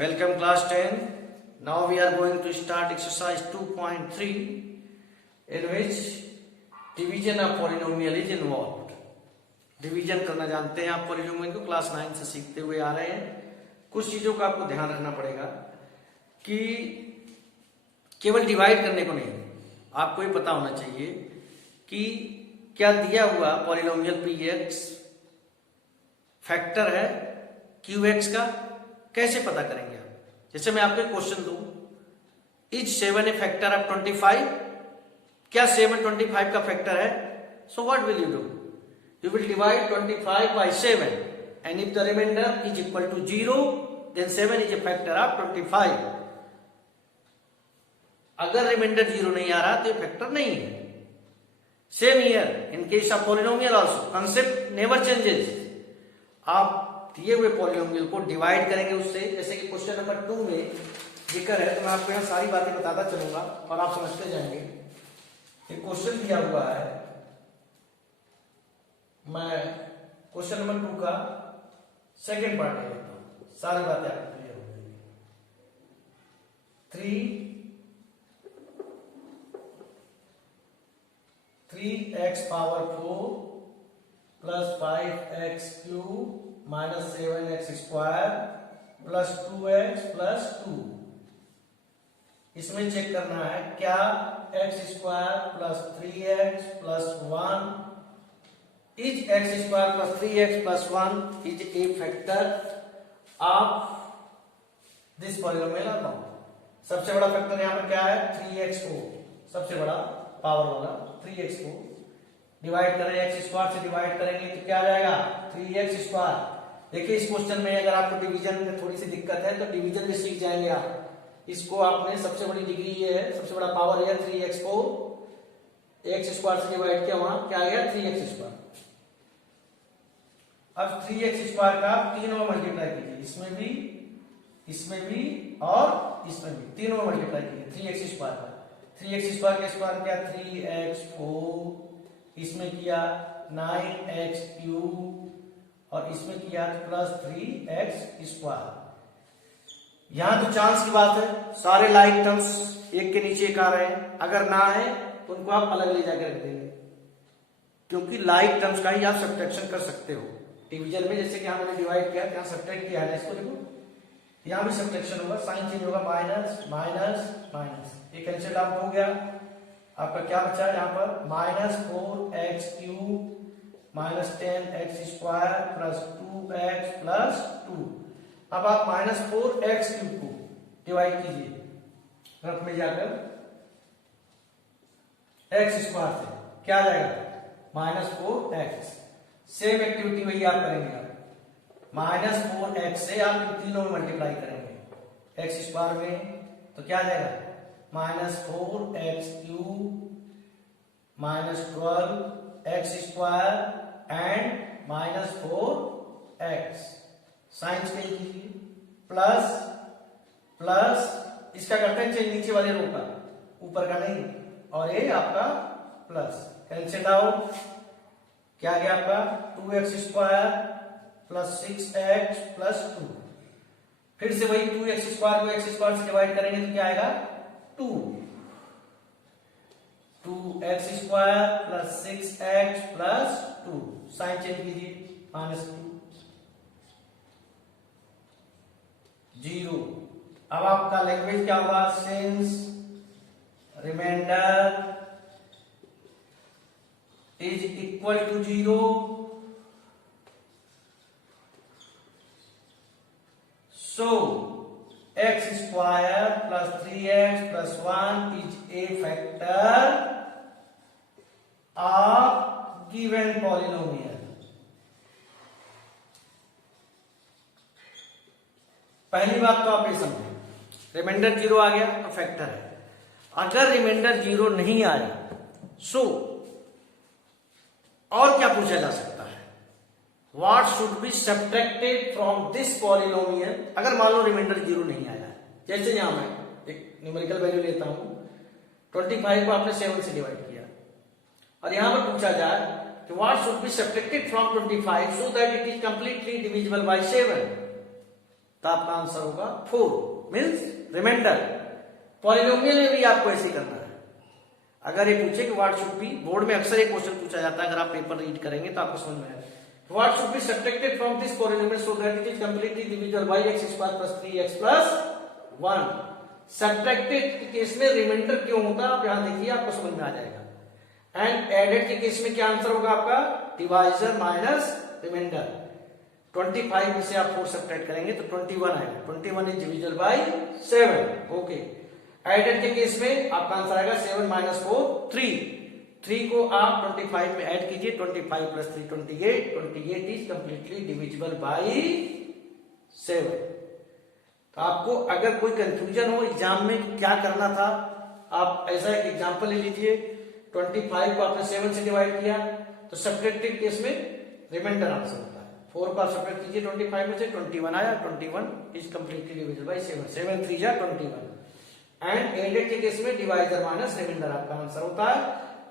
Welcome class 10. Now we are going to start exercise 2.3 in which division of polynomial is involved. Division करना जानते हैं आप polynomial को, class 9 से सीखते हुए आ रहे हैं। कुछ चीजों का आपको ध्यान रखना पड़ेगा कि केवल डिवाइड करने को नहीं, आपको ये पता होना चाहिए कि क्या दिया हुआ पॉलिनोमियल पी एक्स फैक्टर है क्यू एक्स का, कैसे पता करेंगे आप। जैसे मैं आपको क्वेश्चन दूं, इज 7 ए फैक्टर ऑफ 25, क्या 7 25 का फैक्टर है। So what will you do, you will divide 25 by 7 and if the remainder is equal to 0 then 7 is a factor of 25. अगर रिमाइंडर 0 नहीं आ रहा तो ये फैक्टर नहीं है। Same here in case of polynomial also, concept never changes. आप दिए हुए पॉलिनोमियल को डिवाइड करेंगे उससे, जैसे कि क्वेश्चन नंबर 2 में जिक्र है, तो मैं आपको यहाँ सारी बातें बताता चलूंगा और आप समझते जाएंगे। एक क्वेश्चन दिया हुआ है, मैं क्वेश्चन नंबर 2 का सेकेंड पार्ट ले लेता हूं, सारी बातें आपको क्लियर हो जाएंगी। 3x power 4 plus 5x cube minus 7x square plus 2x plus 2। इसमें चेक करना है क्या x square plus 3x plus 1 is x square plus 3x plus 1 is a factor of this polynomial or not। सबसे बड़ा factor यहाँ पर क्या है 3x को, सबसे बड़ा पावर वाला 3x को डिवाइड करें, x स्क्वायर से डिवाइड करेंगे तो क्या आ जाएगा 3x स्क्वायर। देखिए इस क्वेश्चन में अगर आपको डिवीजन में थोड़ी सी दिक्कत है तो डिवीजन में सीख जाएंगे आप। इसको आपने सबसे बड़ी डिग्री ये है, सबसे बड़ा पावर है 3x को x स्क्वायर से डिवाइड किया, वहां क्या आ गया 3x स्क्वायर। अब 3x स्क्वायर का आप तीनों में मल्टीप्लाई कीजिए, इसमें भी और इसमें भी, तीनों में मल्टीप्लाई कीजिए 3x स्क्वायर का। 3x स्क्वायर का स्क्वायर क्या 3x4, इसमें किया 9x क्यूब और इसमें किया प्लस 3x स्क्वायर। यहां तो चांस की बात है, सारे लाइक टर्म्स एक के नीचे एक आ रहे हैं, अगर ना है तो उनको आप अलग ले जाकर रख देंगे, क्योंकि लाइक टर्म्स का ही आप सब्ट्रैक्शन कर सकते हो। डिवीजन में जैसे कि हमने डिवाइड किया, यहाँ सब्ट्रैक्ट किया है, इसको देखो यहाँ भी सब्ट्रैक्शन होगा, साइन चेंज होगा, माइनस माइनस माइनस, ये कैंसिल आउट हो गया। आपका क्या बचा यहाँ पर minus 4x cube minus 10x square plus 2x plus 2। अब आप माइनस 4x क्यूब को डिवाइड कीजिए रफ में जाकर x स्क्वायर से, क्या आ जाएगा माइनस 4x। सेम एक्टिविटी वही आप करेंगे, माइनस 4x से आप इन तीनों में मल्टीप्लाई करेंगे x स्क्वायर में, तो क्या आ जाएगा minus 4x cube minus 12x square and minus 4x। Sign change कीजिए, प्लस प्लस इसका करते हैं चेंज नीचे वाले रो का, ऊपर का नहीं, और ये आपका प्लस कैंसिल आउट, क्या गया आपका 2x square plus 6x plus 2। फिर से वही 2x स्क्वायर को x स्क्वायर से डिवाइड करेंगे तो क्या आएगा 2x square plus 6x plus 2। Sign change कीजिए, माइनस 2 0। अब आपका लैंग्वेज क्या होगा, since remainder is equal to 0 so x square plus 3x plus 1 is a factor of given polynomial। पहली बात तो आप ये समझें, रिमाइंडर 0 आ गया तो फैक्टर है। अगर रिमाइंडर 0 नहीं आया सो और क्या पूछा जा सकता है, what should be subtracted from this polynomial. अगर मान लो रिमाइंडर 0 नहीं आया, जैसे यहां मैं एक न्यूमेरिकल वैल्यू लेता हूं, 25 को आपने 7 से डिवाइड किया और यहां पर पूछा जाए कि what should be subtracted from 25 so that it is completely divisible by 7। तो आपका आंसर होगा 4 मीन्स रिमाइंडर। पॉलिनोमियल में भी आपको ऐसे करना है। अगर ये पूछे कि व्हाट शुड बी, बोर्ड में अक्सर एक क्वेश्चन पूछा जाता है, अगर आप पेपर रीड करेंगे तो आपको समझ में आएगा, what should be subtracted from this polynomial so that it is completely divisible by x square plus 3x plus 1। Subtracted के केस में रिमाइंडर क्यों होता है आप यहां देखिए, आपको समझ में आ जाएगा। एंड एडेड के केस में क्या आंसर होगा आपका, डिवाइजर माइनस रिमाइंडर। 25 में से आप 4 सब्ट्रैक्ट करेंगे तो 21 आएगा, 21 is divisible by 7। Okay, added के केस में आपका आंसर आएगा 7 माइनस 4 3 को आप 25 में ऐड कीजिए, 25 plus 3 28 is completely divisible by 7। तो आपको अगर कोई कंफ्यूजन हो एग्जाम में क्या करना था, आप ऐसा एक एग्जांपल ले लीजिए। 25 को आपने 7 से डिवाइड किया तो सब्ट्रैक्टेड केस में रिमाइंडर आंसर होता है। 4 को आप सब्ट्रैक्ट कीजिए 25 में से, 21 आया, 21 इज कंप्लीटली डिविजिबल बाय 7, 7 3 जा 21। एंड एडेड के केस में डिवाइजर माइनस रिमाइंडर आपका आंसर होता है।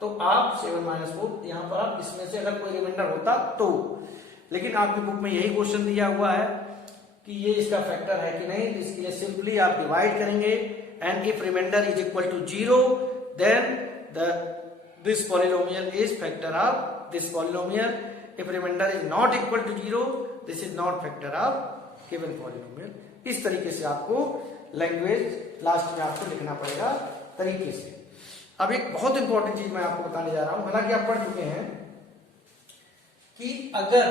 तो आप 7 माइनस 4 यहां पर आप इसमें से अगर कोई रिमाइंडर होता तो, लेकिन आपकी बुक में यही क्वेश्चन दिया हुआ है कि ये इसका फैक्टर है कि नहीं, इसके लिए सिंपली आप डिवाइड करेंगे and if remainder is equal to 0 then this polynomial is factor of this polynomial. If remainder is not equal to 0, this is not factor of given polynomial. इस तरीके से आपको लैंग्वेज लास्ट में आपको लिखना पड़ेगा तरीके से। अब एक बहुत इंपॉर्टेंट चीज मैं आपको बताने जा रहा हूं, हालांकि आप पढ़ चुके हैं कि अगर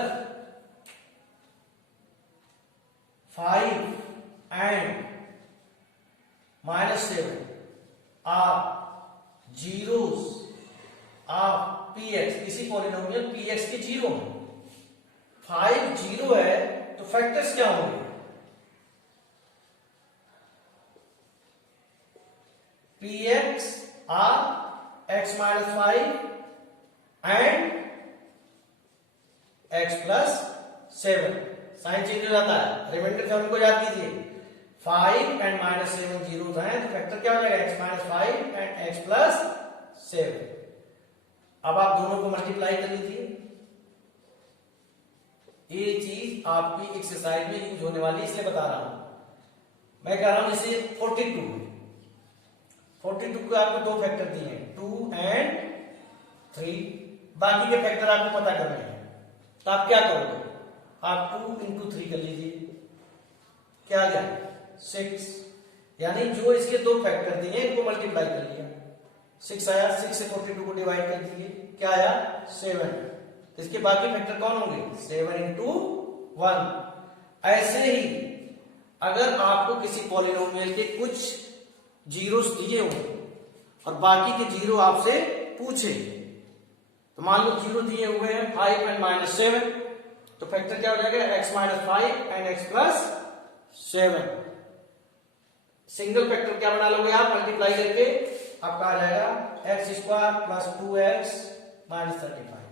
5 and -7 are zeros आप px, किसी पॉलिनोमियल px के 0 है, 5 0 है तो फैक्टर्स क्या होंगे, px are x minus 5 and x plus 7। Sign change हो जाता है, रिमाइंडर फॉर्म को याद कीजिए, 5 and -7 जीरो है तो फैक्टर क्या हो जाएगा, x minus 5 and x plus 7। अब आप दोनों को मल्टीप्लाई कर लीजिए। ये चीज आपकी एक्सरसाइज में यूज होने वाली इसलिए बता रहा हूं। मैं कह रहा हूं जैसे 42 को आपको 2 फैक्टर दिए हैं, 2 and 3, बाकी के फैक्टर आपको पता करने हैं। तो आप क्या करोगे, आप 2 into 3 कर लीजिए, क्या आ गया 6, यानी जो इसके 2 फैक्टर दिए इनको मल्टीप्लाई कर लिया, 6 आया, 6 से 42 को डिवाइड कर दीजिए, क्या आया 7। इसके बाकी फैक्टर कौन होंगे, 7 into 1। ऐसे ही अगर आपको किसी पॉलिनोमियल के कुछ जीरोस दिए हों और बाकी के जीरो आपसे पूछे, तो मान लो जीरो दिए हुए हैं 5 and -7, तो फैक्टर क्या हो जाएगा, x minus 5 and x plus 7। Single factor क्या बना लोगे आप, मल्टीप्लाई करके आपका आ जाएगा x square plus 2x minus 35।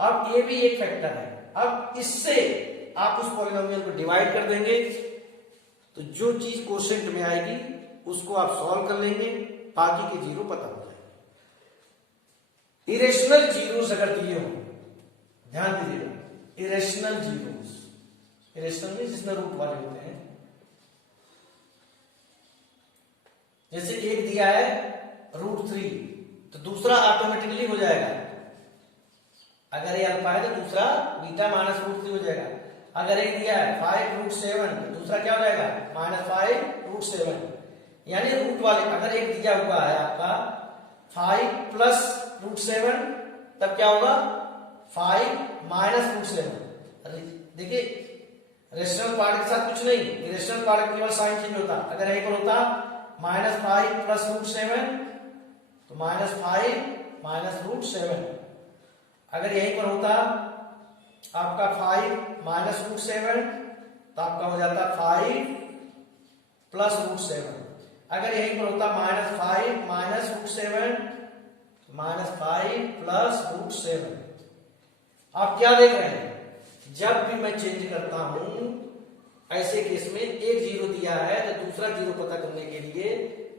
अब ये भी एक फैक्टर है। अब इससे आप उस पॉलिनोमियल को डिवाइड कर देंगे तो जो चीज क्वोशिएंट में आएगी उसको आप सॉल्व कर लेंगे, बाकी के जीरो पता हो जाएंगे। इरेशनल जीरोस अगर दिए हो, ध्यान दीजिएगा, इरेशनल जीरोस, इरेशनल में जिसमें रूट वाले होते हैं, जैसे एक दिया है √3 तो दूसरा ऑटोमेटिकली हो जाएगा, अगर ये अल्फा है तो दूसरा बीटा माइनस √3 हो जाएगा। अगर एक दिया है 5√7 तो दूसरा क्या हो जाएगा, -5√7। यानी रूट वाले, अगर एक दिया हुआ है आपका 5 प्लस √7 तब क्या होगा 5 माइनस √7। देखिए रेशनल पार्ट के साथ कुछ नहीं, इरेशनल पार्ट केवल साइन चेंज होता। अगर एक और होता -5 प्लस √7 तो -5 माइनस √7। अगर यहीं पर होता आपका 5 माइनस √7 तो आपका हो जाता 5 प्लस √7। अगर यहीं पर होता -5 माइनस √7 -5 प्लस √7। आप क्या देख रहे हैं, जब भी मैं चेंज करता हूं ऐसे केस में एक जीरो दिया है तो दूसरा जीरो पता करने के लिए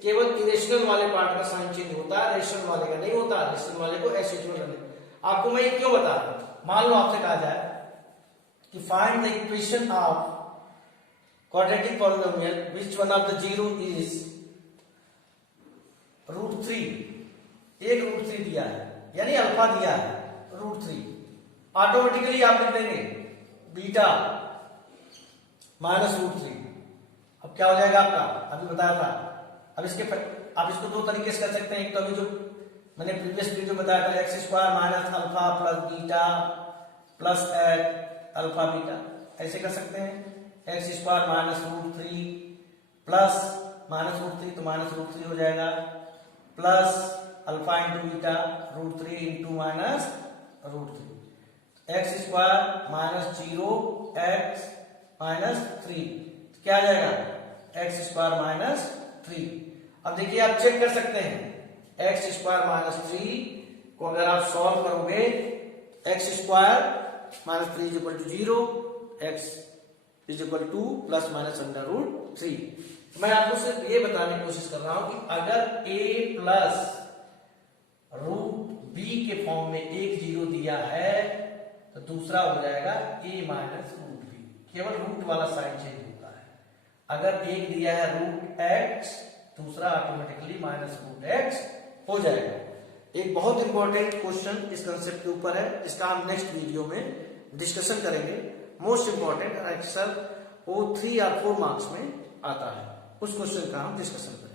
केवल इरेशनल वाले पार्ट का साइन चेंज होता है, रेशनल वाले का नहीं होता। रेशनल वाले को एज यूजुअल रखना। आपको मैं ये क्यों बता रहा हूं, मान लो आपसे कहा जाए कि find the equation of quadratic polynomial which one of the zero is √3, एक √3 दिया है यानी अल्फा दिया है √3, ऑटोमेटिकली आप लिख देंगे बीटा -√3। अब क्या हो जाएगा आपका, अभी बताया था। अब इसके आप इसको दो तरीके से कर सकते हैं। एक तो अभी जो मैंने प्रीवियस वीडियो बताया था x² minus alpha plus beta plus alpha beta, ऐसे कर सकते हैं। x² माइनस √3 प्लस -√3 तो -√3 हो जाएगा, plus alpha into beta √3 into -√3, x² minus 0x minus 3 क्या आ जाएगा x² माइनस 3। अब देखिए आप चेक कर सकते हैं x² माइनस 3 को अगर आप सॉल्व करोगे, x² minus 3 is equal to 0, x is equal to plus minus √3। मैं आपको सिर्फ ये बताने की कोशिश कर रहा हूं कि अगर a प्लस √b के फॉर्म में एक 0 दिया है तो दूसरा हो जाएगा a माइनस √b, केवल रूट वाला साइन चेंज होता है। अगर एक दिया है √x, दूसरा ऑटोमेटिकली -√x हो जाएगा। एक बहुत इंपॉर्टेंट क्वेश्चन इस कंसेप्ट के ऊपर है, इसका हम नेक्स्ट वीडियो में डिस्कशन करेंगे। मोस्ट इंपॉर्टेंट अक्सर वो 3 या 4 मार्क्स में आता है, उस क्वेश्चन का हम डिस्कशन करेंगे।